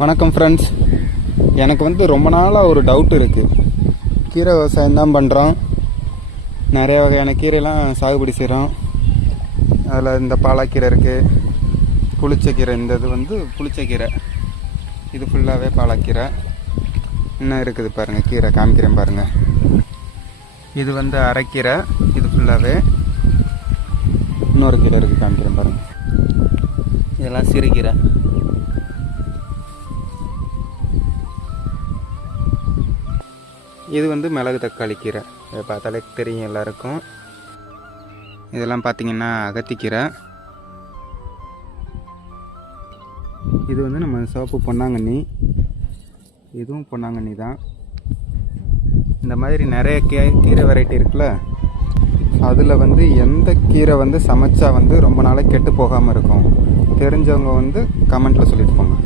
வணக்கம் ஃப்ரெண்ட்ஸ். எனக்கு வந்து ரொம்ப நாளாக ஒரு டவுட் இருக்குது. கீரை விவசாயம் தான் பண்ணுறோம், நிறைய வகையான கீரைலாம் சாகுபடி செய்கிறோம். அதில் இந்த பாலாக்கீரை இருக்குது, புளிச்சக்கீரை. இந்த இது வந்து புளிச்சக்கீரை, இது ஃபுல்லாகவே பாலாக்கீரை. இன்னும் இருக்குது பாருங்கள், கீரை காமிக்கிறேன் பாருங்கள். இது வந்து அரைக்கீரை, இது ஃபுல்லாகவே. இன்னொரு கீரை இருக்குது, காமிக்கிறேன் பாருங்கள். இதெல்லாம் சிறுகீரை. இது வந்து மிளகு தக்காளி கீரை, இதை பார்த்தாலே தெரியும் எல்லாருக்கும். இதெல்லாம் பார்த்திங்கன்னா அகத்திக்கீரை. இது வந்து நம்ம சிவப்பு பொன்னாங்கண்ணி, இதுவும் பொன்னாங்கண்ணி தான். இந்த மாதிரி நிறைய கீரை வெரைட்டி இருக்குல்ல, அதில் வந்து எந்த கீரை வந்து சமைச்சா வந்து ரொம்ப நாளைக்கு கெட்டு போகாமல் இருக்கும், தெரிஞ்சவங்க வந்து கமெண்ட்டில் சொல்லிட்டு போங்க.